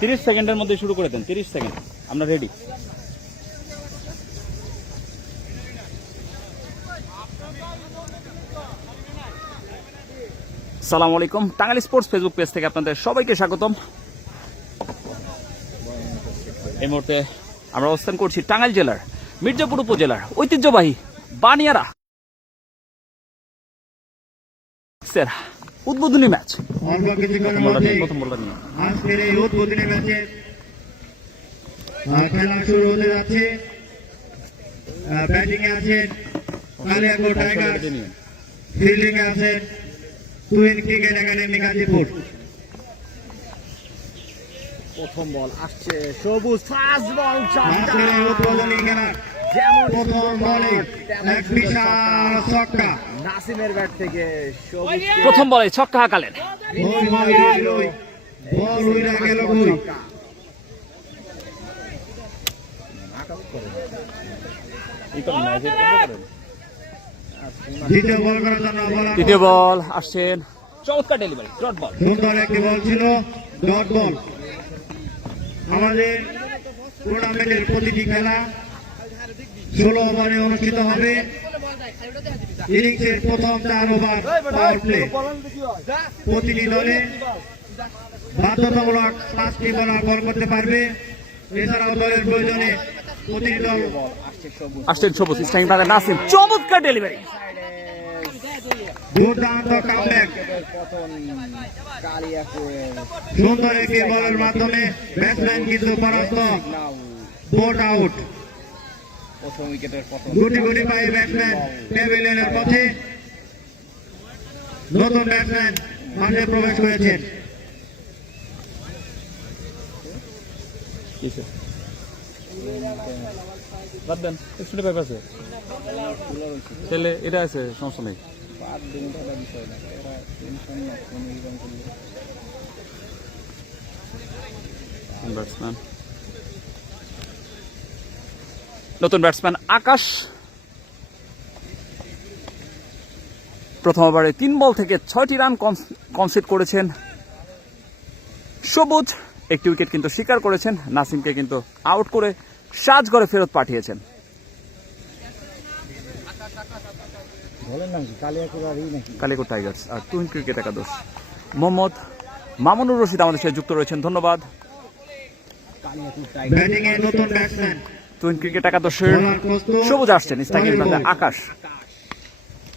তিরিশ সেকেন্ডের মধ্যে শুরু করে দেন, 30 সেকেন্ড আমরা রেডি। আসসালামু আলাইকুম, টাঙ্গাইল স্পোর্টস ফেসবুক পেজ থেকে আপনাদের সবাইকে স্বাগতম। এই মুহূর্তে আমরা অবস্থান করছি টাঙ্গাইল জেলার মির্জাপুর উপজেলার ঐতিহ্যবাহী বানিয়ারা উদ্বোধনী ম্যাচ। আজকের এই উদ্বোধনী ম্যাচে খেলা শুরু হতে যাচ্ছে। ব্যাটিং এ আছেন কালিয়াকৈর টাইগার, ফিল্ডিং এ আছেন টুইন ক্রিকেট একাডেমি গাজীপুর। প্রথম বল আসছে, সবুজ ফাস্ট বল, আজকের এই উদ্বোধনী খেলা প্রথম বলে এক বিশাল ছক্কা নাসিমের ব্যাট থেকে সবুজ প্রথম বলে ছক্কা হাঁকালেন। বল উইরা গেল গোল। দ্বিতীয় বল করার জন্য দ্বিতীয় বল আসছেন, চমৎকার ডেলিভারি, ডট বল। সুন্দর একটি বল ছিল, ডট বল। আমাদের টুর্নামেন্টের প্রতিটি খেলা 16 ওভারে অনুষ্ঠিত হবে। ইনিংসের প্রথম 4 ওভার পাওয়ার প্লে। প্রতিটি দলে বাধ্যতামূলক 5টি বলার বল করতে পারবে। এছাড়াও দলের প্রয়োজনে প্রতিটি দল আসছেন সবুজ, স্ট্রাইকিং প্রান্তে নাসিম, চমৎকার ডেলিভারি, দুর্দান্ত কামব্যাক। সুন্দর একটি বলের মাধ্যমে ব্যাটসম্যান কিন্তু পরাস্ত, বোট আউট। গুটি গুটি পায়ে ব্যাটসম্যান প্যাভিলিয়নের পথে। নতুন ব্যাটসম্যান মাঠে প্রবেশ করেছেন। এটা আছে, সমস্যা নেই। নতুন ব্যাটসম্যান আকাশ প্রথম ওভারে 3 বল থেকে 6টি রান কনসিড করেছেন। সবুজ একটি উইকেট কিন্তু স্বীকার করেছেন, নাসিমকে কিন্তু আউট করে সাজঘরে ফেরত পাঠিয়েছেন। কালিয়াকৈর টাইগার্স আর টুইন ক্রিকেট একাদশ। মোহাম্মদ মামুনুর রশিদ আমাদের সাথে যুক্ত রয়েছেন, ধন্যবাদ। ব্যাটিং এ নতুন ব্যাটসম্যান টুইন ক্রিকেট একাদশের সবুজ আসছেন, স্ট্রাইকিং প্রান্তে আকাশ।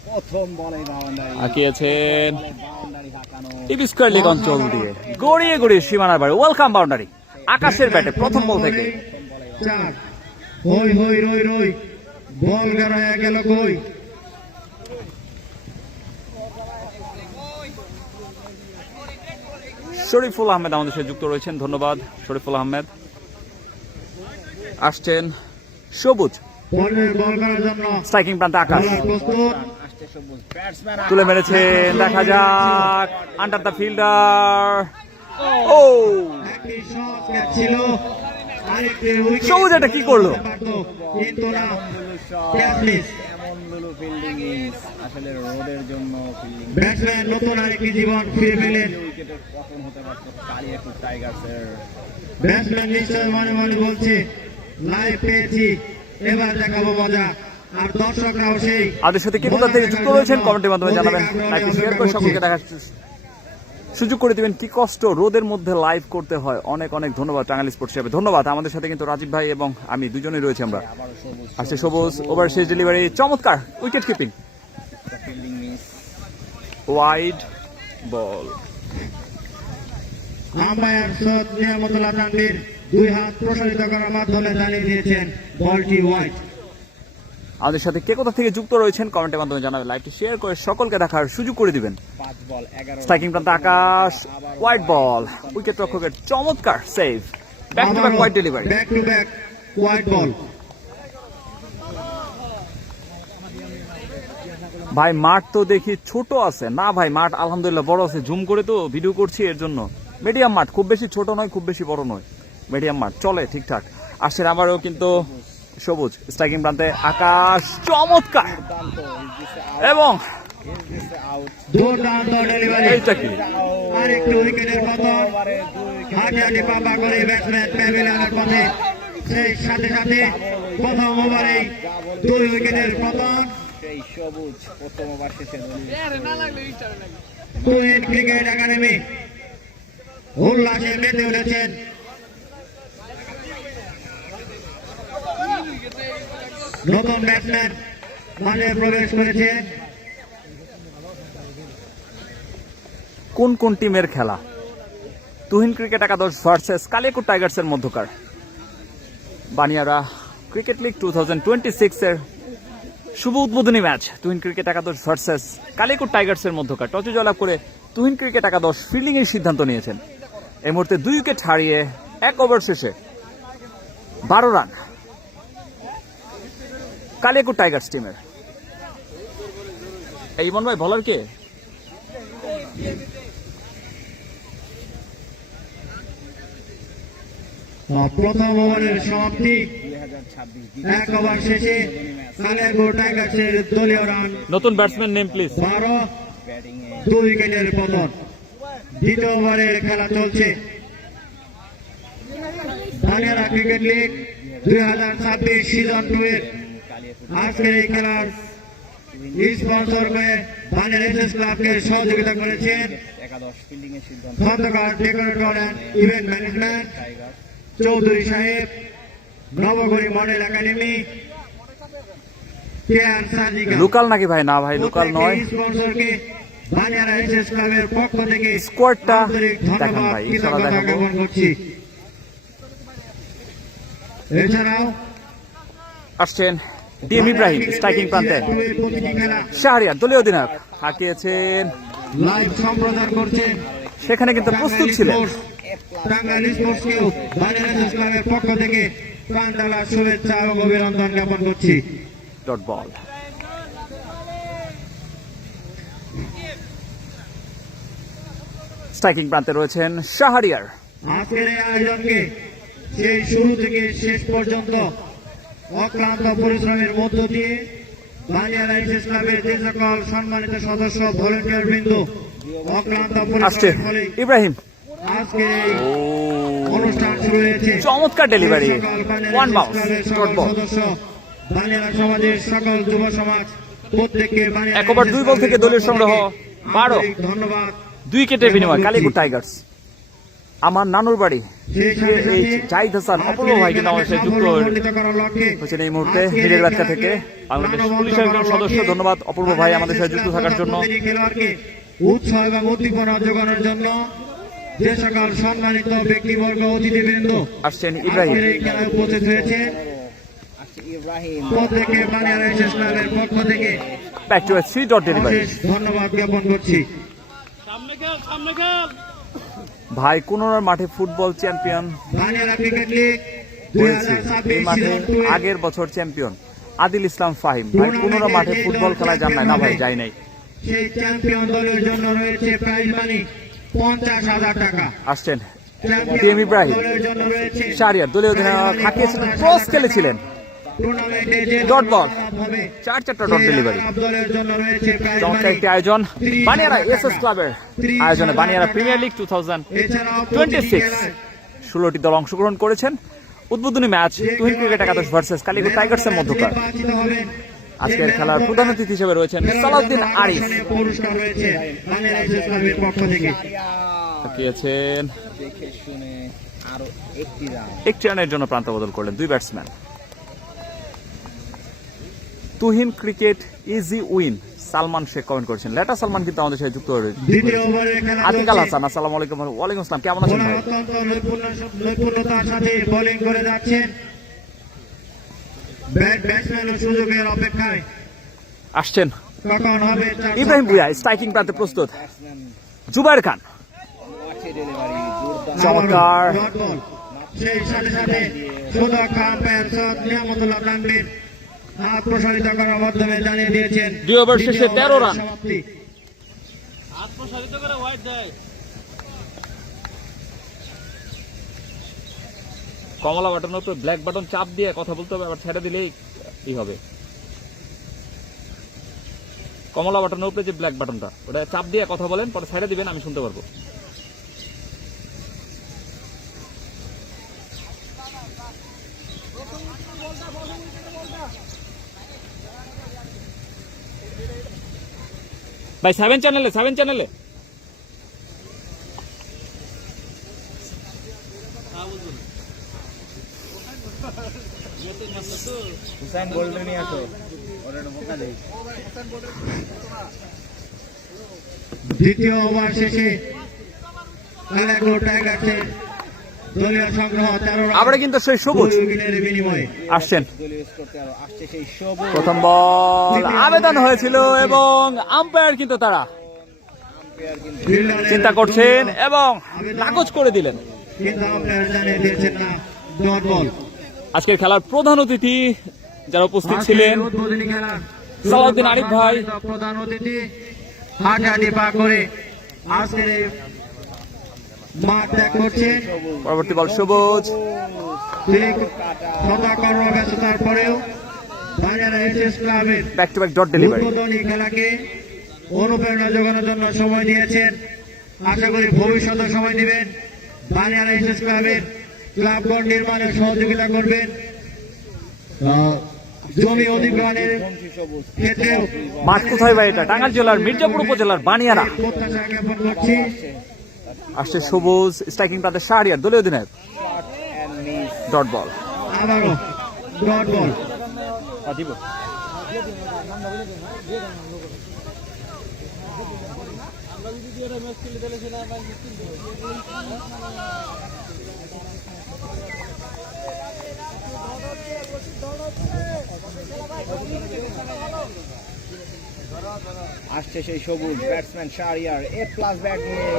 প্রথম বলে বাউন্ডারি আঁকিয়েছেন ইবি স্কয়ার লেগ অঞ্চল দিয়ে গড়িয়ে গড়িয়ে সীমানার বাইরে, ওয়েলকাম বাউন্ডারি আকাশের ব্যাটে প্রথম বল থেকে। 4 হই হই রই রই, বল গড়ায়া গেল কই। শরীফুল আহমেদ আমাদের সাথে যুক্ত রয়েছেন, ধন্যবাদ শরীফুল আহমেদ। আসছেন সবুজ, স্ট্রাইকিং প্রান্তে আকাশ, তুলে মেরেছেন, দেখা যাক আন্ডার দ্য ফিল্ডার। ও সবুজ এটা কি করলো? আসলে রোডের জন্য ব্যাটসম্যান নতুন আরেকটি জীবন ফিরে পেলেন। উইকেটের পতন হতে পারত কালিয়াকৈর টাইগার্সের। ব্যাটসম্যান নিশ্চয় মনে মনে বলছে লাইভ পেয়েছি, এবার দেখাবো মজা। আর দর্শকরাও সেই আমাদের সাথে কি কোথা থেকে যুক্ত রয়েছেন কমেন্টের মাধ্যমে জানাবেন, লাইভটি শেয়ার করে সকলকে দেখার সুযোগ করে দিবেন। কি কষ্ট রোদের মধ্যে লাইভ করতে হয়, অনেক অনেক ধন্যবাদ টাঙ্গাইল স্পোর্টস হিসেবে, ধন্যবাদ। আমাদের সাথে কিন্তু রাজীব ভাই এবং আমি দুজনেই রয়েছে আমরা। আসছে সবুজ, ওভার শেষ ডেলিভারি, চমৎকার wicket keeping, wide ball. Umpire Syed Niamatullah Tanvir 2 হাত প্রসারিত করার মাধ্যমে জানিয়ে দিয়েছেন বলটি ওয়াইড। আমাদের সাথে কে কোথা থেকে যুক্ত রয়েছেন কমেন্টের মাধ্যমে জানাবেন, লাইভটি শেয়ার করে সকলকে দেখার সুযোগ করে দিবেন। স্ট্রাইকিং প্রান্তে আকাশ, হোয়াইট বল, উইকেট রক্ষকের চমৎকার save, back to back white delivery, back to back white ball. ভাই মাঠ তো দেখি ছোট আছে না ভাই, মাঠ আলহামদুলিল্লাহ বড় আছে, জুম করে তো ভিডিও করছি এর জন্য। মিডিয়াম মাঠ, খুব বেশি ছোট নয় খুব বেশি বড় নয়, মিডিয়াম মাঠ, চলে ঠিকঠাক। আসছেন আবারও কিন্তু সবুজ, স্ট্রাইকিং প্রান্তে আকাশ, চমৎকার এবং দুর্দান্ত ডেলিভারি। এইটা কি আরেকটু উইকেটের পতন, হাঁটি হাঁটি পাপা করে ব্যাটসম্যান প্যাভিলিয়নের পথে, সেই সাথে সাথে প্রথম ওভারেই 2 উইকেটের পতন। সেই সবুজ প্রথম ওভার শেষে তুহিন ক্রিকেট একাডেমি উল্লাসে মেতে উঠেছেন। নতুন ব্যাটসম্যান মাঠে প্রবেশ করেছে। কোন কোন টিমের খেলা? তুহিন ক্রিকেট একাদশ ভার্সেস কালিয়াকৈর টাইগার্সের মধ্যকার বানিয়ারা ক্রিকেট লিগ 2026 এর শুভ উদ্বোধনী ম্যাচ। তুহিন ক্রিকেট একাদশ ভার্সেস কালিয়াকৈর টাইগার্সের মধ্যকার টসে জয়লাভ করে তুহিন ক্রিকেট একাদশ ফিল্ডিং এর সিদ্ধান্ত নিয়েছেন। এই মুহূর্তে 2 উইকেট হারিয়ে 1 ওভার শেষে 12 রান কালিয়াকৈর টাইগার্স টিমের। এই ইমন ভাই বলার কে? প্রথম ওভারের সমাপ্তি, 1 ওভার শেষে কালিয়াকৈর টাইগার্সের দলীয় রান নতুন ব্যাটসম্যান নেম প্লিজ। 12, 2 উইকেটের পতন। দ্বিতীয় ওভারের খেলা চলছে। বানিয়ারা ক্রিকেট লিগ 2026 সিজন 2 এর আজকের এই খেলার স্পন্সর করে বানিয়ারা এসএস ক্লাবকে সহযোগিতা করেছেন একাদশ ফিল্ডিং এর সিদ্ধান্ত Khandaker decorator and event management Chowdhury সাহেব, Nabagari model academy, KR surgical. Local নাকি ভাই? না ভাই লোকাল নয়। স্পন্সরকে বানিয়ারা এসএস ক্লাবের পক্ষ থেকে স্কোয়াডটা আন্তরিক দেখান ধন্যবাদ, ভাই, ইনশাআল্লাহ কৃতজ্ঞতা দেখাবো। জ্ঞাপন করছি। এছাড়াও আসছেন ডিএম ইব্রাহিম স্ট্রাইকিং প্রান্তে, প্রতিটি খেলা শাহরিয়ার দলীয় অধিনায়ক হাঁকিয়েছেন, লাইভ সম্প্রচার করছেন সেখানে কিন্তু প্রস্তুত ছিলেন। টাঙ্গাইল স্পোর্টসকেও বানিয়ারা এসএস ক্লাবের পক্ষ থেকে প্রাণঢালা শুভেচ্ছা এবং অভিনন্দন জ্ঞাপন করছি। ডট বল স্ট্রাইকিং প্রান্তে রয়েছেন শাহরিয়ার। আজকের এই আয়োজনকে সেই শুরু থেকে শেষ পর্যন্ত অক্লান্ত পরিশ্রমের মধ্য দিয়ে বানিয়ারা এসএস ক্লাবের যে সকল সম্মানিত সদস্য, ভলেন্টিয়ার বৃন্দ অক্লান্ত আসছে পরিশ্রমের ফলে ইব্রাহিম, আজকে এই অনুষ্ঠান শুরু হয়েছে। চমৎকার ডেলিভারি, এই সকল বানিয়ারা ওয়ান এসএস বাউন্স ক্লাবের ডট সকল বল। সদস্য, বানিয়ারা সমাজের সকল যুব সমাজ প্রত্যেককে বানিয়ারা 1 ওভার 2 বল থেকে দলীয় সংগ্রহ 12, আন্তরিক ধন্যবাদ। 2 উইকেটের বিনিময় কালিয়াকৈর টাইগার্স। আমার নানুর বাড়ি সেই সাথে এই সাথে জাহিদ হাসান অপূর্ব ভাই কিন্তু আমাদের সাথে যুক্ত হয়েছেন এই মুহূর্তে মিরের বাচ্চা থেকে বাংলাদেশ পুলিশের একজন সদস্য। ধন্যবাদ অপূর্ব ভাই আমাদের সাথে যুক্ত থাকার জন্য। খেলোয়াড়কে উৎসাহ এবং উদ্দীপনা যোগানোর জন্য যে সকল সম্মানিত ব্যক্তিবর্গ, অতিথিবৃন্দ আসছেন ইব্রাহিম, আজকের এই খেলায় উপস্থিত হয়েছে, আসছে ইব্রাহিম প্রত্যেককে বানিয়ারা এসএস ক্লাবের পক্ষ থেকে ব্যাক টু 3 ডট ডেলিভারি। অশেষ ধন্যবাদ জ্ঞাপন করছি। ভাই কুনোর মাঠে football champion Baniara cricket league হয়েছে, এই 2026 মাঠে সিজন 2 এর আগের বছর চ্যাম্পিয়ন আদিল ইসলাম ফাহিম। ভাই কুনোর মাঠে ফুটবল খেলায় যান নাই? না ভাই যাই নাই। সেই চ্যাম্পিয়ন দলের জন্য রয়েছে প্রাইজ মানি 50,000 টাকা। আসছেন ডিএম ইব্রাহিম, দলের জন্য রয়েছে শাহরিয়ার দলীয় অধিনায়ক হাঁকিয়েছিলেন, ক্রস খেলেছিলেন, টুর্নামেন্টে যে ডট বল, হবে 4 ডট ডেলিভারি। দলের জন্য রয়েছে প্রাইজ চমৎকার মানি। একটি আয়োজন বানিয়ারা এসএস ক্লাবের আয়োজনে বানিয়ারা প্রিমিয়ার লিগ 2026 16টি দল অংশগ্রহণ করেছেন। উদ্বোধনী ম্যাচ তুহিন ক্রিকেট একাদশ ভার্সেস কালিয়াকৈর টাইগার্সের মধ্যকার। আজকের খেলার প্রধান অতিথি হিসেবে রয়েছেন সালাউদ্দিন আরিফ, পুরস্কার রয়েছে বানিয়ারা এসএস ক্লাবের পক্ষ থেকে। হাঁকিয়েছেন, দেখে শুনে আরো একটি রান। একটি রানের জন্য প্রান্ত বদল করলেন 2 batsman. Tuhin cricket easy win Salman Sheikh comment করেছেন। লেটা সালমান কিন্তু আমাদের সাথে যুক্ত হয়েছে। দ্বিতীয় ওভারের খেলা আতিকাল চলছে। হাসান আসসালামু আলাইকুম। ওয়ালাইকুম আসসালাম, কেমন আছেন বোলার ভাই? অত্যন্ত নৈপুণ্যতার সাথে বোলিং করে যাচ্ছেন। ব্যাটসম্যানের সুযোগের অপেক্ষায় আসছেন কখন হবে চার ইব্রাহিম ছক্কা। ভুইয়া স্ট্রাইকিং প্রান্তে প্রস্তুত, ব্যাটসম্যান জুবায়ের খান মাঠে ডেলিভারি দুর্দান্ত চমৎকার। Dot ball. সেই সাথে সাথে সুদক্ষ আম্পায়ার সৈয়দ নিয়ামতুল্লাহ তানভীর হাত প্রসারিত করার মাধ্যমে জানিয়ে দিয়েছেন 2 ওভার শেষে 13 রান। সমাপ্তি। কমলা বাটনের উপরে ব্ল্যাক বাটন চাপ দিয়ে কথা বলতে হবে, আবার ছেড়ে দিলেই কি হবে। কমলা বাটনের উপরে যে ব্ল্যাক বাটনটা, ওটা চাপ দিয়ে কথা বলেন, পরে ছেড়ে দিবেন, আমি শুনতে পারবো। ভাই 7 চ্যানেলে দ্বিতীয় ওভার শেষে কালিয়াকৈর টাইগার্সের দলীয় সংগ্রহ 13 রান আবার কিন্তু সেই সবুজ 2 উইকেটের বিনিময়ে। আসছেন। আসছে সেই সবুজ। প্রথম বল আবেদন হয়েছিল এবং আম্পায়ার কিন্তু তারা ফিল্ডারের চিন্তা করছেন এবং নাকচ করে দিলেন। কিন্তু আম্পায়ার জানিয়ে দিয়েছেন না, ডট বল। আজকের খেলার প্রধান অতিথি যারা উপস্থিত ছিলেন, উদ্বোধনী খেলা সালাউদ্দিন আরিফ ভাই, প্রধান অতিথি হাঁটাহাঁটি পা করে আজকের এই মাঠ ত্যাগ করছেন। পরবর্তী বল সবুজ, তিনি শত কর্মব্যস্ততার পরেও বাজারে এসএস ক্লাবের back to back dot delivery. উদ্বোধনী খেলাকে অনুপ্রেরণা যোগানোর জন্য সময় দিয়েছেন। আশা করি ভবিষ্যতে সময় দিবেন। বাজারে এসএস ক্লাবের ক্লাবঘর নির্মাণে সহযোগিতা করবেন। জমি অধিগ্রহণের ক্ষেত্রেও মাঠ কোথায় ভাই? এটা টাঙ্গাইল জেলার মির্জাপুর উপজেলার বানিয়ারা। প্রত্যাশা জ্ঞাপন করছি। আসছে সবুজ, স্ট্রাইকিং প্রান্তে শাহরিয়ার, দলীয় অধিনায়ক, ডট বল। আবারও ডট বল। আসছে সেই সবুজ ব্যাটসম্যান শাহরিয়ার, এ প্লাস ব্যাট নিয়ে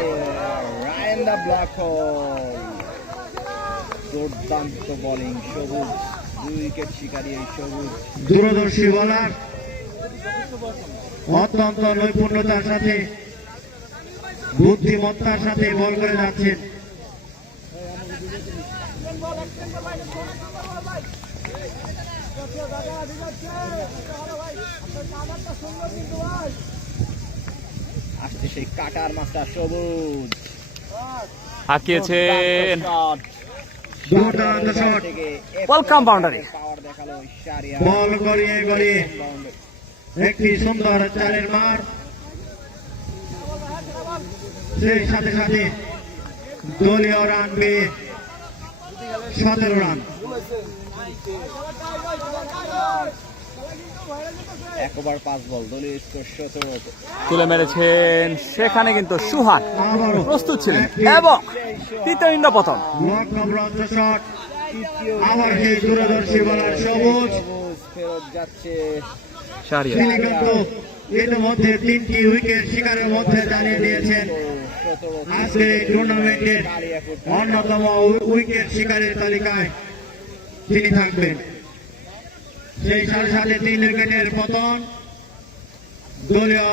রায়ন দা ব্ল্যাক হোল। দুর্দান্ত বোলিং সবুজ, 2 উইকেট শিকারী এই সবুজ। দূরদর্শী বলার, অত্যন্ত নৈপুণ্যতার সাথে বুদ্ধিমত্তার সাথে বল করে যাচ্ছেন। আসছে সেই কাটার মাস্টার সবুজ, হাঁকিয়েছেন, দুর্দান্ত শট, ওয়েলকাম বাউন্ডারি। পাওয়ার দেখালো শাহরিয়ার। বল গড়িয়ে গড়িয়ে একটি সুন্দর চারের মার। সেই সাথে সাথে দলীয় রান পেয়ে 17 রান। 1 ওভার 5 বল, দলীয় স্কোর 17। তুলে মেরেছেন, সেখানে কিন্তু সুহান আবারও প্রস্তুত ছিলেন এবং তৃতীয় ইন্ড পতন। লক্ষ্যভ্রষ্ট শট। আবার সেই দূরদর্শী বলার সবুজ। সবুজ ফেরত যাচ্ছে। শাহরিয়ার তিনি কিন্তু ইতিমধ্যে 3টি উইকেট শিকারের মধ্যে জানিয়ে দিয়েছেন 17 আজকে এই টুর্নামেন্টের অন্যতম উইকেট শিকারের তালিকায় তিনি থাকবেন। সেই সাথে সাথে 3 উইকেটের পতন। দলীয়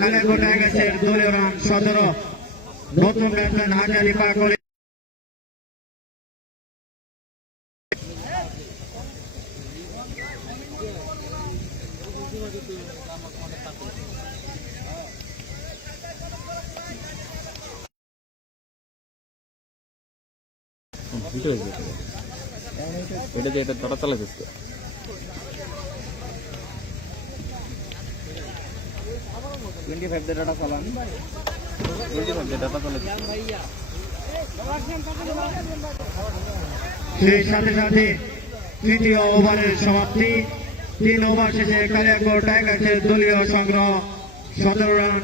কালিয়াকৈর টাইগার্সের দলীয় রান 17। নতুন ব্যাটসম্যান হাঁটাহাঁটি পা করে এটা যে এটা তারা চালাচ্ছে 25 দিয়ে ডাটা চালান। 25 যে ডাটা চালাচ্ছে। সেই সাথে সাথে তৃতীয় ওভারের সমাপ্তি। 3 ওভার শেষে কালিয়াকৈর টাইগার্সের দলীয় সংগ্রহ 17 রান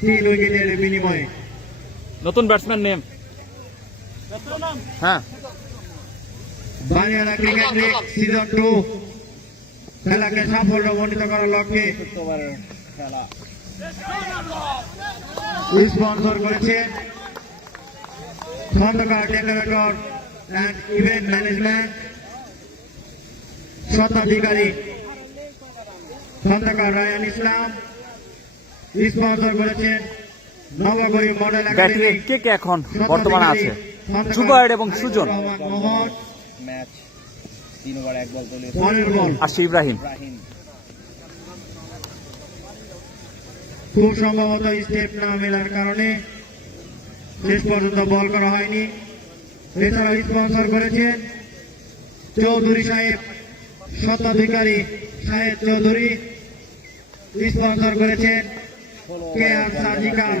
3 উইকেটের বিনিময়ে। নতুন ব্যাটসম্যান নেম, হ্যাঁ, বানিয়ারা ক্রিকেট লিগ সিজন 2 খেলাকে সাফল্য মণ্ডিত করার লক্ষ্যে 7 ওভারের খেলা। স্পন্সর করেছে Khandaker decorator and event management. স্বত্বাধিকারী খন্দকার রায়ান ইসলাম। স্পন্সর করেছেন নবগরী মডেল ব্যাটিংয়ে একাডেমি। কে কে এখন বর্তমানে আছে? জুবায়ের এবং সুজন। মোহন ম্যাচ 3 ওভার 1 বল দলীয় পরের বল আসছে ইব্রাহিম। ইব্রাহিম। খুব সম্ভবত স্টেপ না মেলার কারণে শেষ পর্যন্ত বল করা হয়নি। এছাড়াও স্পন্সর করেছেন চৌধুরী সাহেব, স্বত্বাধিকারী সাহেব চৌধুরী। স্পন্সর করেছেন কে আর সাজিকাল,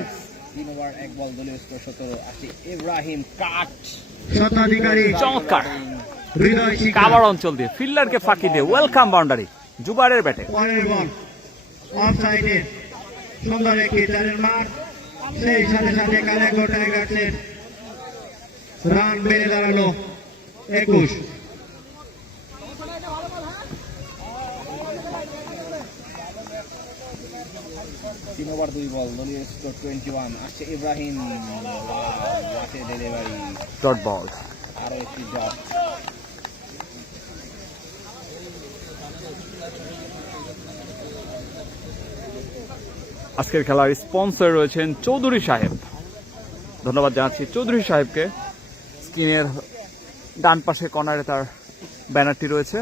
3 ওভার 1 বল দলীয় স্কোর 17। আসছে ইব্রাহিম কাট। স্বত্বাধিকারী চমৎকার হৃদয় শিকার। কাভার অঞ্চল দিয়ে ফিল্ডারকে ফাঁকি দিয়ে ওয়েলকাম বাউন্ডারি জুবায়ের ব্যাটে। পরের বল অফ সাইডে সুন্দর একটি চারের মার। সেই সাথে সাথে কালেকো টাইগার্সের রান বেড়ে দাঁড়ালো 21। 3 ওভার 2 বল দলীয় স্কোর 21। আসছে ইব্রাহিম, ওয়াটে ডেলিভারি, ডট বল। আরো একটি ডট। আজকের খেলার স্পন্সর রয়েছেন চৌধুরী সাহেব। ধন্যবাদ জানাচ্ছি চৌধুরী সাহেবকে। স্ক্রিনের ডান পাশে কর্নারে তার ব্যানারটি রয়েছে।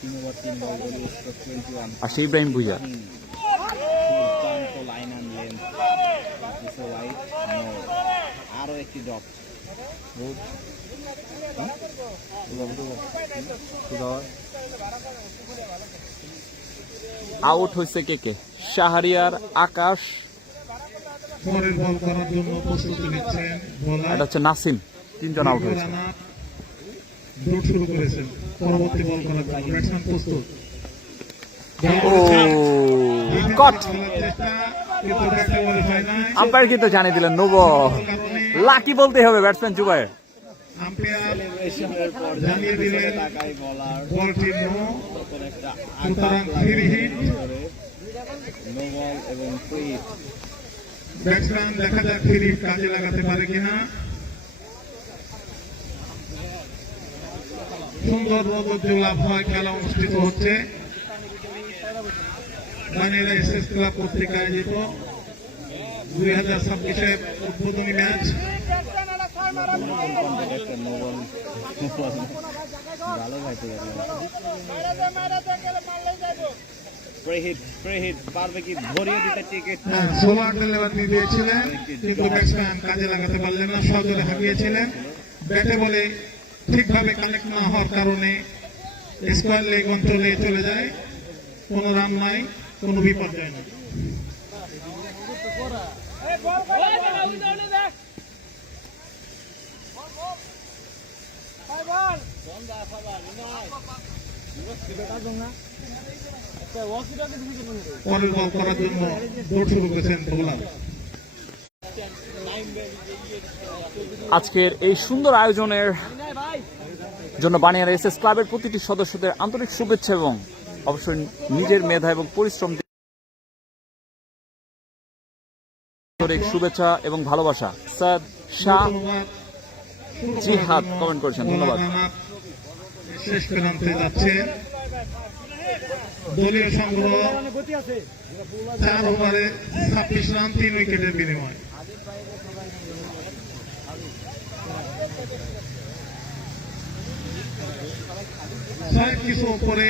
3 ওভার 3 বল দলীয় স্কোর 21। আসছে ইব্রাহিম ভুইয়া। দুর্দান্ত লাইন আনলেন, ওয়াইড, আরো একটি ডট। আউট হয়েছে কে কে? শাহরিয়ার, আকাশ, পরের বল করার জন্য প্রস্তুতি নিচ্ছেন বোলার এটা হচ্ছে নাসিম। 3 জন আউট হয়েছে। রানা ড্রপ শুরু করেছেন। পরবর্তী বল করার জন্য ব্যাটসম্যান প্রস্তুত। ও কট। খেলার চেষ্টা কিন্তু ব্যাটে বল হয় নাই। আম্পায়ার কিন্তু জানিয়ে দিলেন নো বল। লাকি বলতে হবে ব্যাটসম্যান জুবায়ের। আম্পায়ার সেলিব্রেশনের পর জানিয়ে দিলেন তাকাই বলার বলটি নো, তখন একটা সুতরাং ফ্রি হিট। নো বল এবং ফ্রি হিট। ব্যাটসম্যান দেখা যাক ফ্রি হিট কাজে লাগাতে পারে কিনা। সুন্দর রোদোজ্জ্বল হয় খেলা অনুষ্ঠিত হচ্ছে বানিয়ালা এসএস ক্লাব কর্তৃক আয়োজিত 2026 উদ্বোধনী ম্যাচ। ভালো ভাইতে পারবে কি ধরিয়ে দিতে টিকিট? সোলার ডেলিভারি দিয়েছিলেন কিন্তু ব্যাটসম্যান কাজে লাগাতে পারলেন না, সজোরে হাঁপিয়েছিলেন। ব্যাটে বলে ঠিকভাবে কানেক্ট না হওয়ার কারণে স্কোয়ার লেগ অঞ্চলে চলে যায়। কোনো রান নাই, কোনো বিপর্যয় নেই। পরের বল করার জন্য দৌড় শুরু করেছেন বোলার। আজকের এই সুন্দর আয়োজনের জন্য বানিয়ার এসএস ক্লাবের প্রতিটি সদস্যদের আন্তরিক শুভেচ্ছা এবং অবশ্যই নিজের মেধা এবং পরিশ্রম দিয়ে আন্তরিক শুভেচ্ছা এবং ভালোবাসা। স্যার শাহ জিহাদ কমেন্ট করেছেন, ধন্যবাদ। শেষ প্রান্তে যাচ্ছে দলীয় সংগ্রহ 4 ওভারে 26 রান 3 উইকেটের বিনিময়। ছয় কিছু উপরে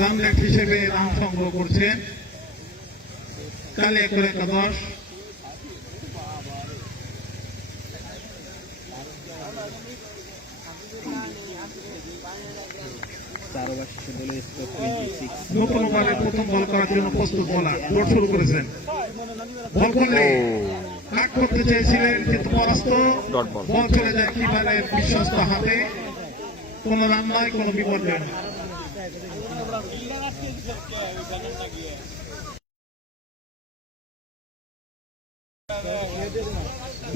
রান রেট হিসেবে রান সংগ্রহ করছেন কালে করে একাদশ। নতুন ওভারে প্রথম বল করার জন্য প্রস্তুত বোলার দৌড় শুরু করেছেন। বল করলে কাট করতে চেয়েছিলেন কিন্তু পরাস্ত। Dot ball. বল চলে যায় কিভাবে বিশ্বস্ত হাতে। কোন রান নাই, কোন বিপর্যয় নেই।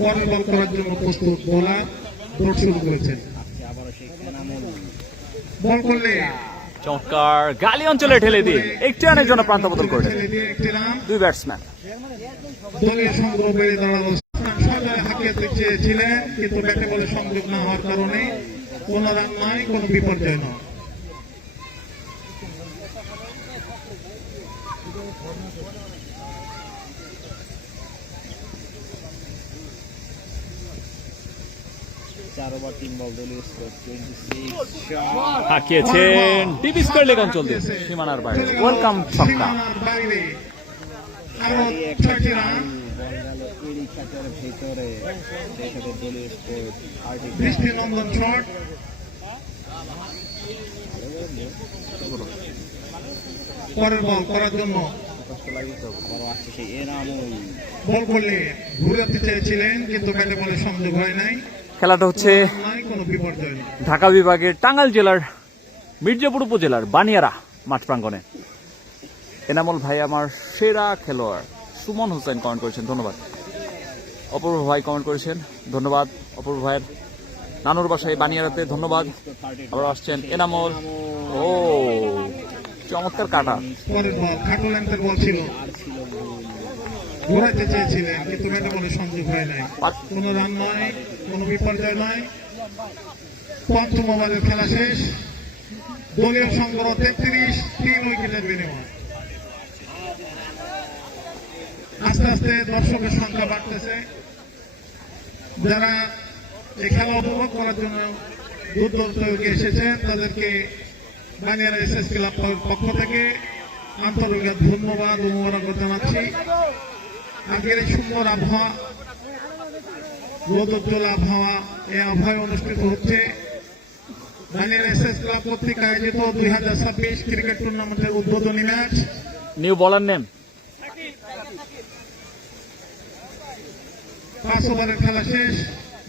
পরের বল করার জন্য প্রস্তুত বোলার দৌড় শুরু করেছেন। বল করলে চমৎকার গালি অঞ্চলে ঠেলে দিয়ে একটি রানের জন্য প্রান্ত বদল করে ছেড়ে দিয়ে একটি রান। 2 ব্যাটসম্যান। দলীয় সংগ্রহ বেড়ে দাঁড়ালো। সজোরে হাঁকিয়ে চেয়েছিলেন কিন্তু ব্যাটে বলে সংযোগ না হওয়ার কারণে কোন রান নাই, কোন বিপর্যয় নয়। 4 ওভার 3 বল দলীয় স্কোর 26 হাঁকিয়েছেন ডিপ স্কোয়ার লেগ অঞ্চল দিয়ে সীমানার বাইরে ওয়েলকাম ছক্কা। সীমানার বাইরে আরো একটা 6টি রান। বল গেল এরই খাঁচার ভিতরে, সেখানে দলীয় স্কোর 30। দৃষ্টিনন্দন শট। পরের বল করার জন্য কষ্ট লাগে তো, বড় আসছে সেই এনামুল। বল করলে ঘুরাতে চেয়েছিলেন কিন্তু ব্যাটে বলে সংযোগ হয় নাই। খেলাটা হচ্ছে নাই কোনো বিপর্যয় নেই। ঢাকা বিভাগের টাঙ্গাইল জেলার মির্জাপুর উপজেলার বানিয়ারা মাঠ প্রাঙ্গণে। এনামুল ভাই আমার সেরা খেলোয়াড়। সুমন হোসেন কমেন্ট করেছেন, ধন্যবাদ। অপূর্ব ভাই কমেন্ট করেছেন, ধন্যবাদ অপূর্ব ভাইয়ের। নানুর বাসায় বানিয়ারাতে, ধন্যবাদ। আবার আসছেন এনামুল। ও চমৎকার কাটা। পরের বল খাটো লেন্থের বল ছিল, আর ছিল ভুল। ঘুরাতে চেয়েছিলেন কিন্তু ব্যাটে বলে সংযোগ হয় নাই। কোনো রান নয়, কোনো বিপর্যয় নয়। পঞ্চম ওভারের খেলা শেষ। দলীয় সংগ্রহ 33, 3 উইকেটের বিনিময়। আস্তে আস্তে দর্শকের সংখ্যা বাড়তেছে। যারা এই খেলা উপভোগ করার জন্য দূর দূর থেকে এসেছেন তাদেরকে বানিয়ারা এসএস ক্লাব পক্ষ থেকে আন্তরিক ধন্যবাদ ও মোবারকবাদ জানাচ্ছি। আজকের এই সুন্দর আবহাওয়া, রোদোজ্জ্বল আবহাওয়া, এই আবহাওয়ায় অনুষ্ঠিত হচ্ছে বানিয়ারা এসএস ক্লাব কর্তৃক আয়োজিত 2026 ক্রিকেট টুর্নামেন্টের উদ্বোধনী ম্যাচ। নিউ বলার নেম 5 ওভারের খেলা শেষ।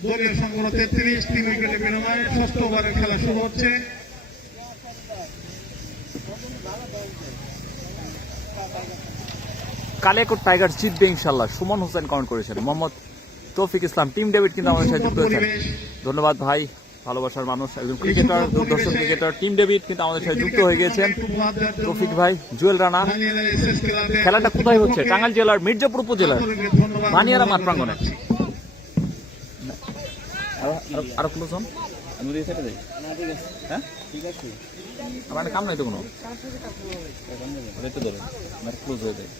দলীয় সংগ্রহ 33, 3 উইকেটের বিনিময়ে 6ষ্ঠ ওভারের খেলা শুরু হচ্ছে। কালিয়াকোট টাইগার জিতবে ইনশাল্লাহ। সুমন হোসেন কমেন্ট করেছেন। মোহাম্মদ তৌফিক ইসলাম, টিম ডেভিড কিন্তু আমাদের সাথে যুক্ত হয়েছেন, ধন্যবাদ ভাই। ভালোবাসার মানুষ, একজন ক্রিকেটার, দুর্ধর্ষ ক্রিকেটার টিম ডেভিড কিন্তু আমাদের সাথে যুক্ত হয়ে গিয়েছেন। তৌফিক ভাই, জুয়েল রানা। খেলাটা কোথায় হচ্ছে? টাঙ্গাইল জেলার মির্জাপুর উপজেলার বানিয়ারা মাঠ প্রাঙ্গণে। আরো ক্লোজ হন, আমি দিয়ে সেটা দেই। হ্যাঁ ঠিক আছে, আমার কাম নাই তো কোনো, দেখতে দেবে আমার ক্লোজ হয়ে যায়।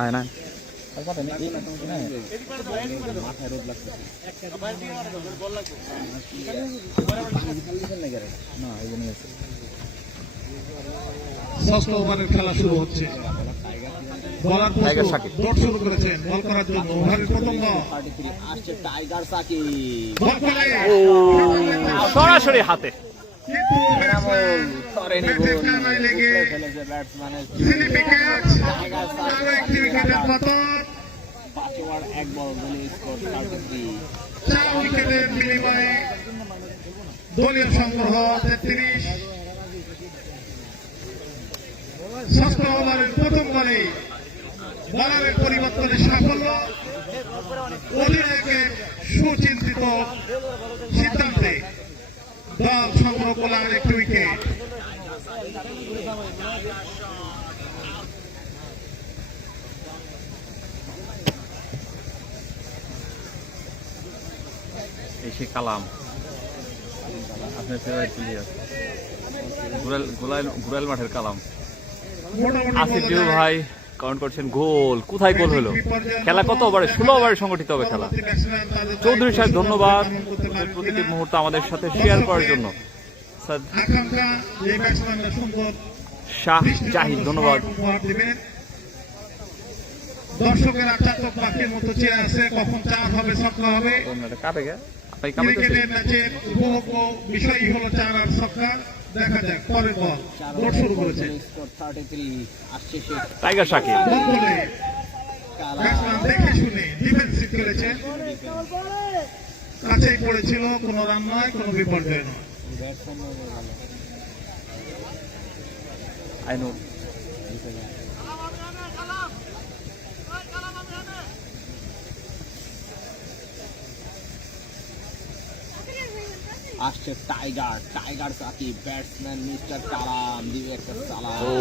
আয় না মাথায় রোদ লাগছে না, এই জন্যই আছে। 6ষ্ঠ ওভারের খেলা শুরু হচ্ছে। বলার টাইগার সাকিব। দৌড় শুরু করেছেন বল করার জন্য। ওভারের প্রথম বল 33 আসছে টাইগার সাকিব। বল করে ও সরাসরি হাতে। কিন্তু ব্যাটের কানায় লেগে ফেলেছে ব্যাটসম্যানের স্লিপিং ক্যাচ। টাইগার আরো একটি উইকেটের পতন। 5 ওভার 1 বল দলীয় স্কোর 33। 4 উইকেটের বিনিময়ে দলীয় সংগ্রহ 33। 6ষ্ঠ ওভারের প্রথম বলে বলারের পরিবর্তনে সাফল্য। অধিনায়কের সুচিন্তিত সিদ্ধান্তে দল সংগ্রহ করল আর একটি উইকেট। এই সে কালাম, আপনার ফেভারিট প্লেয়ার, ঘুরাইল মাঠের কালাম। আসিফ জিউ ভাই কমেন্ট করছেন, গোল কোথায় গোল হলো? খেলা কত ওভারে? 16 ওভারে সংগঠিত হবে খেলা। চৌধুরী সাহেব ধন্যবাদ প্রতিটি মুহূর্ত আমাদের সাথে শেয়ার করার জন্য। আকাঙ্ক্ষা যে ব্যাটসম্যানরা সুন্দর শাহ জাহিদ ধন্যবাদ। উপহার দিবেন। দর্শকেরা চাতক পাখির মতো চেয়ে আছে কখন 4 হবে, ছক্কা হবে। কাটে গে আপনি কামে ক্রিকেটের ম্যাচের উপভোগ্য বিষয়ই হলো 4 আর ছক্কা। দেখা যাক পরের বল। দৌড় শুরু করেছে স্কোর 33 আসছে সে টাইগার সাকিব। বল করলে ব্যাটসম্যান দেখে শুনে ডিফেন্সিভ খেলেছেন। কাছেই পড়েছিল, কোনো রান নয়, কোনো বিপর্যয় নয়। ব্যাটসম্যান আই নো আসছে টাইগার সাকিব। ব্যাটসম্যান মিস্টার কালাম দিবে একটা সালাম। ও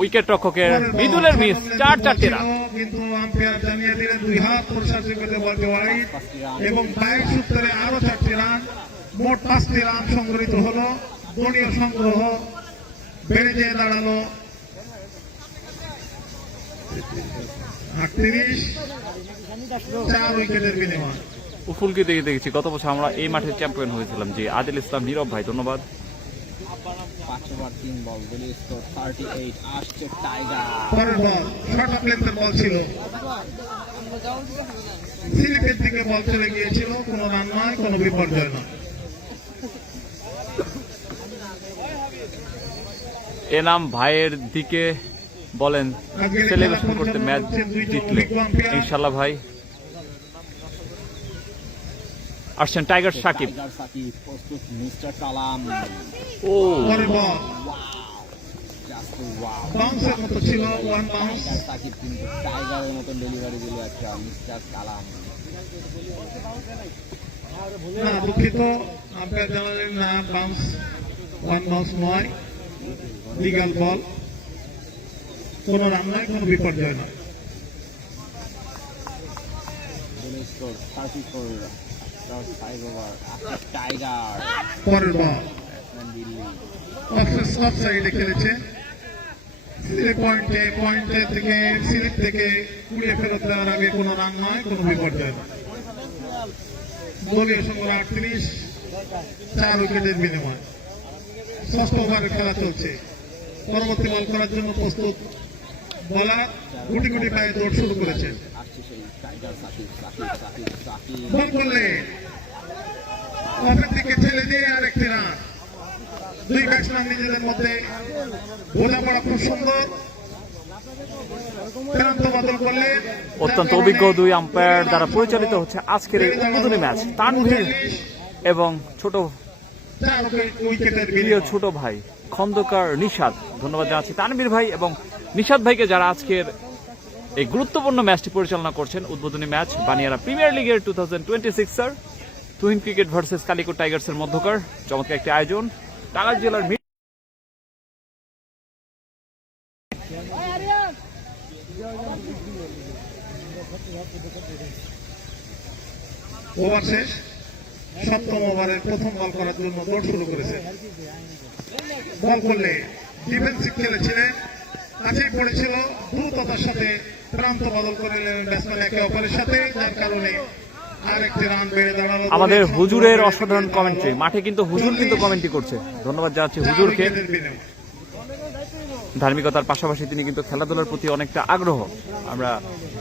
উইকেট রক্ষকের বিদুলের মিস, 4-4 রান। কিন্তু আম্পায়ার জানিয়ে দিলেন 2 হাত প্রশাসিত বলকে ওয়াইড এবং 22 সূত্রে আরো 4টি রান। মোট 5টি রান সংগৃহীত হলো। দলীয় সংগ্রহ বেড়ে যেয়ে দাঁড়ালো 38 4 উইকেটের বিনিময়। উফুলকে দেখেছি গত বছর আমরা এই মাঠে চ্যাম্পিয়ন হয়েছিলাম। জি আদিল ইসলাম নীরব ভাই ধন্যবাদ। 5 ওভার 3 বল, দলীয় স্কোর 38। আসছে টাইগার। পরের বল শর্ট অফ লেন্থের বল ছিল, স্লিপের দিকে বল চলে গিয়েছিল, কোনো রান নয়, কোনো বিপর্যয় নয়। এনাম ভাইয়ের দিকে বলেন সেলিব্রেশন করতে ম্যাচ জিতলে ইনশাল্লাহ ভাই। আসছেন টাইগার সাকিব। টাইগার সাকিব প্রস্তুত, মিস্টার কালাম। ও পরের বল জাস্ট ওয়াও। বাউন্সের মতো ছিল, ওয়ান বাউন্স। টাইগার সাকিব কিন্তু টাইগারের মতন ডেলিভারি দিল একটা মিস্টার কালাম। না দুঃখিত, আম্পায়ার জানালেন না বাউন্স, ওয়ান বাউন্স নয়, লিগাল বল, কোনো রান নয়, কোনো বিপর্যয় নয়। দলীয় স্কোর 34। 5 ওভার। আসছে টাইগার। পরের বল ব্যাটসম্যান দিল্লি। অফ সাইডে খেলেছে, পয়েন্টে থেকে স্লিপ থেকে কুড়িয়ে ফেরত দেওয়ার আগে কোনো রান নয়, কোনো বিপর্যয় নয়। দলীয় সংগ্রহ 38, 4 উইকেটের বিনিময়। ষষ্ঠ ওভারের খেলা চলছে, পরবর্তী বল করার জন্য প্রস্তুত বলার গুটি গুটি পায়ে দৌড় শুরু করেছে। আসছে সেই টাইগার সাকিব। সাকিব সাকিব সাকিব বল করলে অফের দিকে ঠেলে দিয়ে আরেকটি রান। দুই ব্যাটসম্যান নিজেদের মধ্যে বোঝাপড়া খুব সুন্দর। প্রান্ত বদল করলে অত্যন্ত অভিজ্ঞ দুই আম্পায়ার দ্বারা পরিচালিত হচ্ছে আজকের এই উদ্বোধনী ম্যাচ। তানভীর এবং ছোট 4 উইকেটের প্রিয় বিনিময়। ছোট ভাই খন্দকার নিশাদ ধন্যবাদ জানাচ্ছি তানভীর ভাই এবং নিশাদ ভাইকে যারা আজকের এই গুরুত্বপূর্ণ ম্যাচটি পরিচালনা করছেন। উদ্বোধনী ম্যাচ বানিয়ারা প্রিমিয়ার লিগের 2026 sir Tuhin cricket versus Calicut টাইগার্সের মধ্যকার চমৎকার একটি আয়োজন। টাঙ্গাইল জেলার ওভার শেষ, সপ্তম ওভারের প্রথম বল করার জন্য দৌড় শুরু করেছে। বল করলে ডিফেন্সিভ খেলেছিলেন, কাছেই পড়েছিল, দ্রুততার সাথে প্রান্ত বদল করে নিলেন ব্যাটসম্যান একে অপরের সাথে, যার কারণে আরেকটি রান বেড়ে দাঁড়ালো। আমাদের হুজুরের অসাধারণ কমেন্ট্রি মাঠে কিন্তু হুজুর কিন্তু কমেন্ট্রি করছে। ধন্যবাদ জানাচ্ছি হুজুরকে। ধার্মিকতার পাশাপাশি তিনি কিন্তু খেলাধুলার প্রতি অনেকটা আগ্রহ। আমরা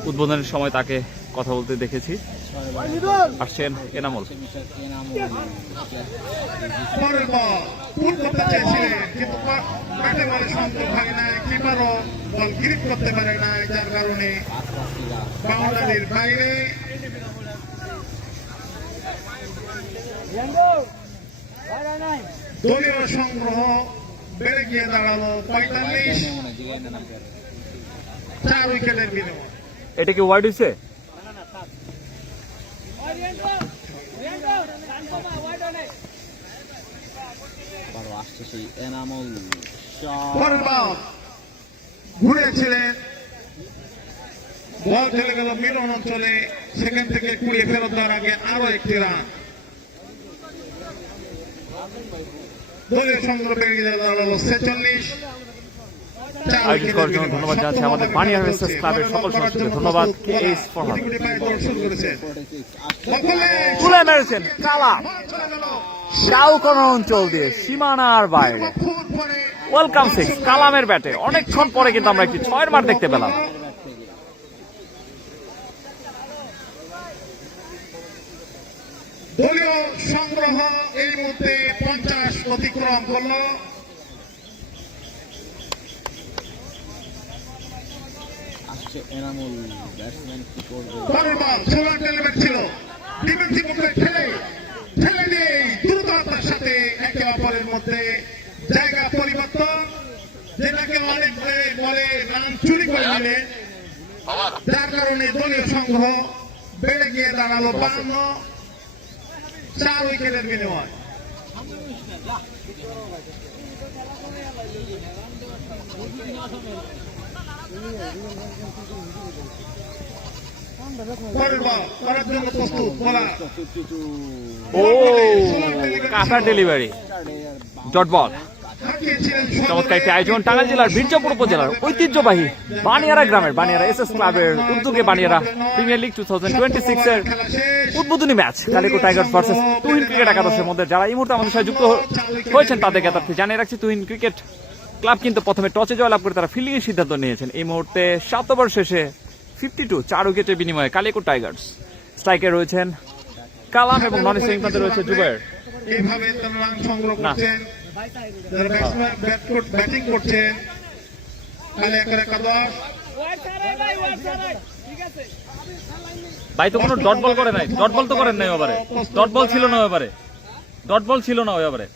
উদ্বোধনের সময় তাকে কথা বলতে দেখেছি। আসছেন এনামুল। মিস্টার এনামুল। পরের বল পুল করতে চেয়েছিলেন, কিন্তু ব্যাটে বলে সংযোগ হয় না, কিপারও বল গ্রিপ করতে পারে না, যার কারণে বাউন্ডারির বাইরে। দলীয় সংগ্রহ বেড়ে গিয়ে দাঁড়ালো 45, 4 উইকেটের বিনিময়। এটা কি ওয়াইড হয়েছে? আবারও আসছে সেই এনামুল। পরের বল ঘুরেছিলেন, বল চলে গেল মিলন অঞ্চলে, সেখান থেকে কুড়িয়ে ফেরত দেওয়ার আগে আরো একটি রান। দলীয় সংগ্রহ বেড়ে গিয়ে দাঁড়ালো 46, 4 আয়োজন করার জন্য ধন্যবাদ জানাচ্ছি আমাদের বানিয়া রেসার্চ ক্লাবের সকল সদস্যদের। ধন্যবাদ কে এইচ ফরহাদ। তুলে মেরেছেন কালাম শাউকন অঞ্চল দিয়ে সীমানার বাইরে। ওয়েলকাম 6 কালামের ব্যাটে অনেকক্ষণ পরে কিন্তু আমরা একটি 6-এর মার দেখতে পেলাম। দলীয় সংগ্রহ এই মুহূর্তে 50 অতিক্রম করলো। আসছে এনামুল। ব্যাটসম্যান কি করবে? পরের বল সোলার টেলিমেট ছিল, ডিফেন্সিভ মুখে ঠেলে দিয়ে দ্রুততার সাথে একে অপরের মধ্যে জায়গা পরিবর্তন, যেটাকে অনেক বলে রান চুরি করে নিলে, যার কারণে দলীয় সংগ্রহ বেড়ে গিয়ে দাঁড়ালো 52, 4 উইকেটের বিনিময়। পরের বল করার জন্য প্রস্তুত বলার। 52। ও কাঁচা ডেলিভারি ডট বল। হাঁকিয়েছিলেন চমৎকার একটি আয়োজন টাঙ্গাইল জেলার মির্জাপুর উপজেলার ঐতিহ্যবাহী বানিয়ারা গ্রামের বানিয়ারা এসএস ক্লাবের উদ্যোগে বানিয়ারা প্রিমিয়ার লিগ 2026 এর উদ্বোধনী match Calicut tigers versus Tuhin cricket একাদশের মধ্যে যারা এই মুহূর্তে আমাদের সাথে যুক্ত হয়েছেন তাদের জ্ঞাতার্থে জানিয়ে রাখছি তুহিন ক্রিকেট ক্লাব কিন্তু প্রথমে টসে জয়লাভ করে তারা ফিল্ডিং এর সিদ্ধান্ত নিয়েছেন। এই মুহূর্তে 7 ওভার শেষে 52 4 উইকেটের বিনিময়ে কালিকো টাইগার্স স্ট্রাইকে রয়েছেন কালাম এবং নন স্ট্রাইকিং প্রান্তে রয়েছে জুবায়ের। এইভাবে তারা রান সংগ্রহ করছেন, যারা ব্যাটসম্যান ব্যাটিং করছেন কালে একাদশ। ভাই তো কোনো ডট বল করে নাই, ডট বল তো করেন নাই ওভারে, ডট বল ছিল না ওভারে, ডট বল ছিল না ওই ওভারে।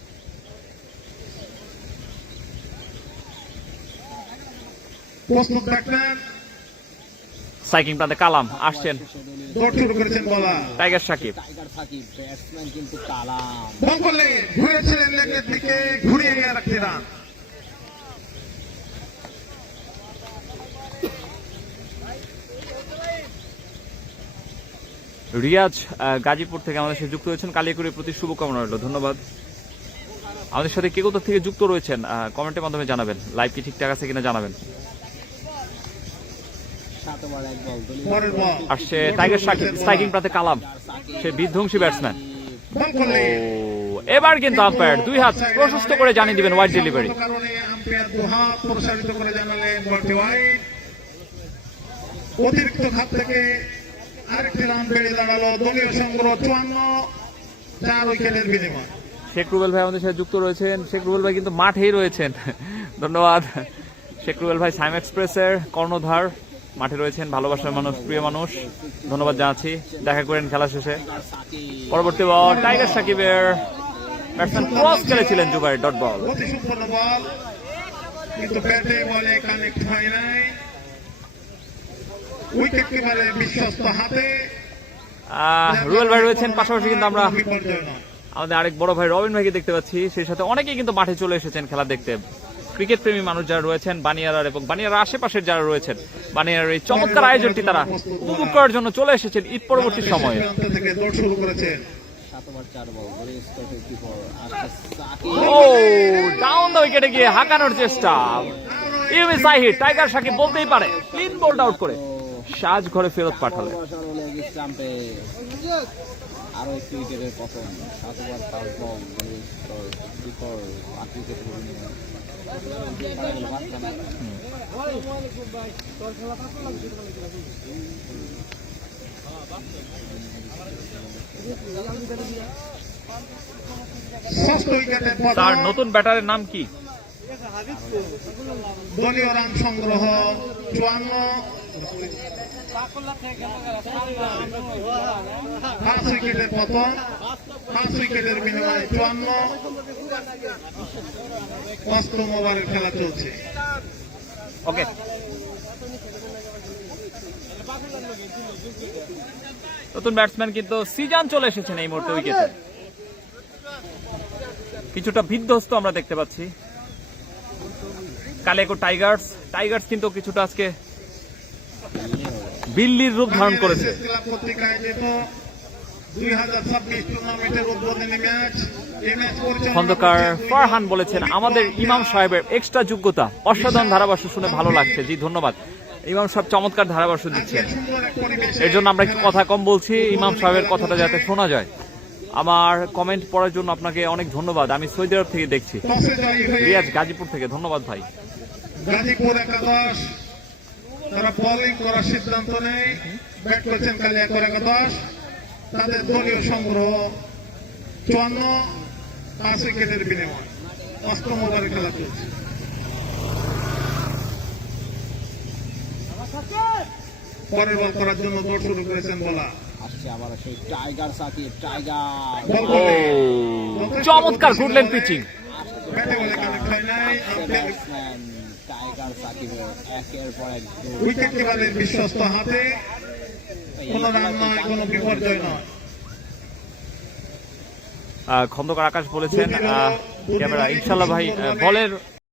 প্রস্তুত ব্যাটসম্যান স্ট্রাইকিং প্রান্তে কালাম আসছেন, দৌড় শুরু করেছেন bowler tiger Shakib tiger Shakib batsman কিন্তু কালাম বল করলেন, ঘুরেছিলেন লেগের দিকে, ঘুরিয়ে গিয়ে রাখতে রান। রিয়াজ গাজীপুর থেকে আমাদের সাথে যুক্ত হয়েছেন, কালিয়াকুড়ির প্রতি শুভকামনা রইল, ধন্যবাদ। আমাদের সাথে কে কোথা থেকে যুক্ত রয়েছেন কমেন্টের মাধ্যমে জানাবেন, লাইভ কি ঠিকঠাক আছে কিনা জানাবেন। 7 ওভার 1 বল পরের বল আসছে টাইগার সাকিব, স্ট্রাইকিং প্রান্তে কালাম, সে বিধ্বংসী ব্যাটসম্যান। বল করলেন, এবার কিন্তু আম্পায়ার 2 হাত প্রশস্ত করে জানিয়ে দিবেন ওয়াইড ডেলিভারি। কারণে আম্পায়ার 2 হাত প্রসারিত করে জানালেন বলটি ওয়াইড। অতিরিক্ত খাত থেকে আরেকটি রান বেড়ে দাঁড়ালো, দলীয় সংগ্রহ 54 4 উইকেটের বিনিময়। শেখ রুবেল ভাই আমাদের সাথে যুক্ত রয়েছেন, শেখ রুবেল ভাই কিন্তু মাঠেই রয়েছেন, ধন্যবাদ। শেখ রুবেল ভাই সাইম এক্সপ্রেসের কর্ণধার, মাঠে রয়েছেন, ভালোবাসার মানুষ, প্রিয় মানুষ, ধন্যবাদ জানাচ্ছি। দেখা করেন খেলা শেষে। পরবর্তী বল টাইগার সাকিবের, ব্যাটসম্যান ক্রস খেলেছিলেন জুবাইর, ডট বল। অতি সম্পন্ন বল, কিন্তু ব্যাটে বলে কানেক্ট হয় নাই। উইকেট কিপারে বিশ্বস্ত হাতে রুবেল ভাই রয়েছেন, পাশাপাশি কিন্তু আমরা বিপর্যয় নয়। আমাদের আরেক বড় ভাই রবিন ভাইকে দেখতে পাচ্ছি, সেই সাথে অনেকেই কিন্তু মাঠে চলে এসেছেন খেলা দেখতে। ক্রিকেট প্রেমী মানুষ যারা রয়েছেন বানিয়ারার এবং বানিয়ারার আশেপাশের যারা রয়েছেন, বানিয়ারার এই চমৎকার আয়োজনটি তারা উপভোগ করার জন্য চলে এসেছেন ঈদ পরবর্তী সময়ে। সীমান্ত থেকে দৌড় শুরু করেছেন। 7 ওভার 4 বল স্কোর 54 আসছে সাকিব ও ডাউন দ্য উইকেটে গিয়ে হাঁকানোর চেষ্টা, ইউমি সাহিদ, টাইগার সাকিব বলতেই পারে ক্লিন বোল্ড আউট করে সাজ ঘরে ফেরত পাঠালেন। বসানো লেগ স্টাম্পে আরো একটু উইকেটের পতন। 7 ওভার 5 বল স্কোর 54 5 উইকেট বিনিময়ে ষষ্ঠ উইকেটে তার নতুন ব্যাটারের নাম কি? দলীয় রান সংগ্রহ 54, 5 উইকেটের পতন, 5 উইকেটের বিনিময়ে 54। 5ম ওভারের খেলা চলছে। ওকে, নতুন ব্যাটসম্যান কিন্তু সিজান চলে এসেছেন এই মুহূর্তে উইকেটে, কিছুটা বিধ্বস্ত আমরা দেখতে পাচ্ছি। কালেকো টাইগার্স, টাইগার্স কিন্তু কিছুটা আজকে বিল্লির রূপ ধারণ করেছে। ক্লাব কর্তৃক আয়োজিত 2026 টুর্নামেন্টের উদ্বোধনী ম্যাচ। এই ম্যাচ পরিচালনা খন্দকার করছেন ফারহান বলেছেন আমাদের ইমাম সাহেবের এক্সট্রা যোগ্যতা, অসাধারণ ধারাভাষ্য শুনে ভালো লাগছে। জি ধন্যবাদ, ইমাম সাহেব চমৎকার ধারাভাষ্য দিচ্ছেন, সুন্দর এক পরিবেশে এর জন্য আমরা একটু কথা কম বলছি, ইমাম সাহেবের কথাটা যাতে শোনা যায়। আমার কমেন্ট পড়ার জন্য আপনাকে অনেক ধন্যবাদ, আমি সৌদি আরব থেকে দেখছি। টসে জয়ী হয়ে রিয়াজ গাজীপুর থেকে, ধন্যবাদ ভাই। গাজীপুর একাদশ তারা বোলিং করার সিদ্ধান্ত নেয়। ব্যাট করছেন কালিয়াকৈর একাদশ, তাদের দলীয় সংগ্রহ 54, 5 উইকেটের বিনিময়। 5ম ওভারে খেলা চলছে। পরের বল করার জন্য দৌড় শুরু করেছেন বলা। আসছে আবার সেই টাইগার সাকিব, টাইগার বল ও করলেন, চমৎকার গুডলেন পিচিং, ব্যাটে বলে কানেক্ট হয় নাই। ব্যাটসম্যান টাইগার সাকিবের একের পর এক গোল। উইকেট কিপারের বিশ্বস্ত হাতে, কোনো রান নয়, কোনো বিপর্যয় নয়। খন্দকার আকাশ বলেছেন ক্যামেরা ইনশাল্লাহ ভাই বলের